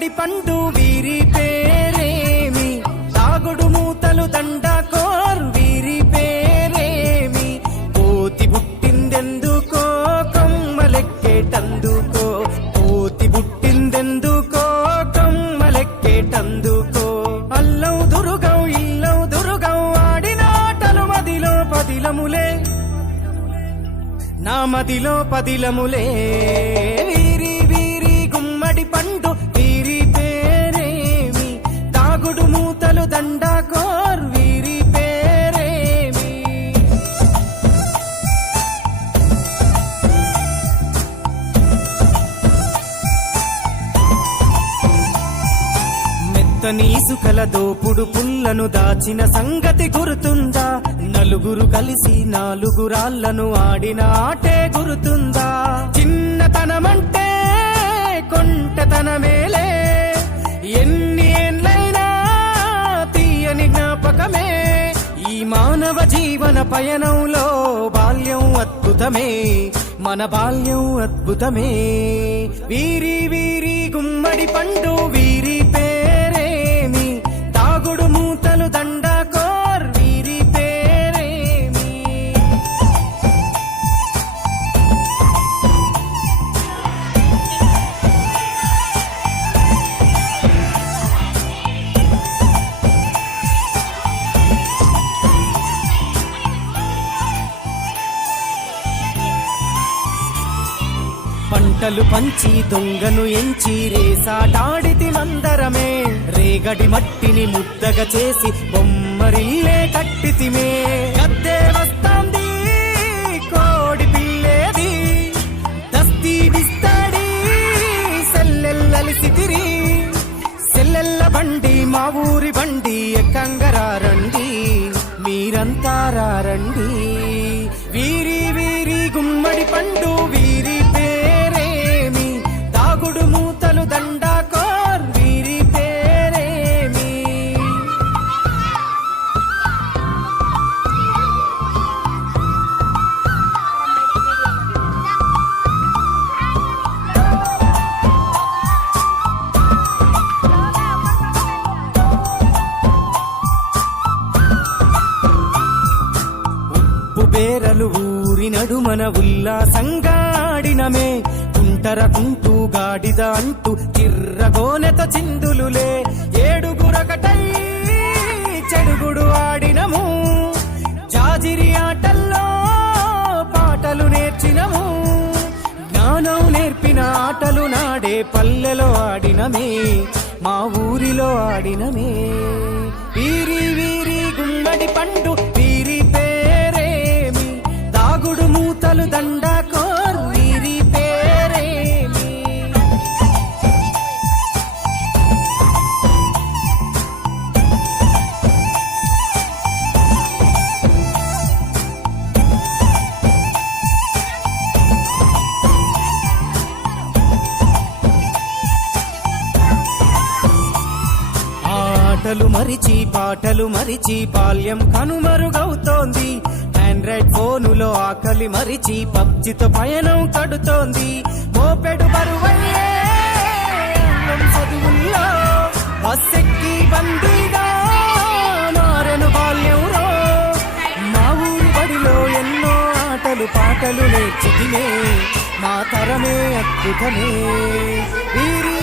గుమ్మడి పండు వీరి పేరేమి, తాగుడు మూతలు దండకోర్ వీరి పేరేమి, కోతి పుట్టిందెందుకో కొమ్మలెక్కేటందుకో, కోతి పుట్టిందెందుకో కొమ్మలెక్కేటందుకో, అల్లం దురుగం ఇల్లం దురుగం ఆడిన ఆటలు మదిలో పదిలములే, నా మదిలో పదిలములే, వీరి వీరి గుమ్మడి పండు వీరి పేరేమి, తాగుడు మూతలు దండకోర్ వీరి పేరేమి. మెత్తని ఇసుకల దోపుడు పుల్లను దాచిన సంగతి గుర్తుందా, నలుగురు కలిసి నాలుగురాళ్లను ఆడిన ఆటే గుర్తుందా, చిన్నతనమంటే కొంటతనమేలే, ఎన్ని ఏండ్లైనా తీయని జ్ఞాపకమే, ఈ మానవ జీవన పయనంలో బాల్యం అద్భుతమే, మన బాల్యం అద్భుతమే, వీరి వీరి గుమ్మడి పండు వీరి పేరేమి, తాగుడు మూతలు దండకోర్ వీరి పేరేమి. పంటలు పంచి దొంగను ఎంచి రేసాటాడితి మందరమే, రేగడి మట్టిని ముద్దగా చేసి బొమ్మరిల్లే కట్టితిమే, గద్దే వస్తాంది కోడి పిల్లేది, దస్తీ బిస్తాడి సెల్లెల్లలిసితిరి, సెల్లెల్ల బండి మా ఊరి బండి ఎక్కంగరారండి, మీరంతా రారండి, వీరి వీరి గుమ్మడి పండు వీరి పేరేమి, తాగుడు మూతలు దండకోర్ వీరి పేరేమి. ఉప్పు బేరలు ఊరి నడుమన ఉల్లాసంగా ఆడినమే, కుంటర కుంటూ గాడిద అంటూ కిర్రగోనెత చిందులులే, ఏడుగురకటై చెడుగుడు ఆడినము, జాజిరి ఆటల్లో పాటలు నేర్చినము, జ్ఞానం నేర్పిన ఆటలు నాడే పల్లెలో ఆడినమే, మా ఊరిలో ఆడినమే, వీరి వీరి గుమ్మడి పండు వీరి పేరేమి, తాగుడు మూతలు దండకోర్ వీరి పేరేమి. ఆటలు మరిచి పాటలు మరిచి బాల్యం కనుమరుగవుతోంది, ఆండ్రాయిడ్ ఫోనులో ఆకలి మరిచి పబ్జితో పయనం కడుతోంది, మోపెడు బరువయ్యే అన్నం చదువుల్లో బస్సెక్కి బందీగా మారెను బాల్యంలో, మా ఊరు బడిలో ఎన్నో ఆటలు పాటలు నేర్చితినే, మా తరమే అద్భుతమే, వీరి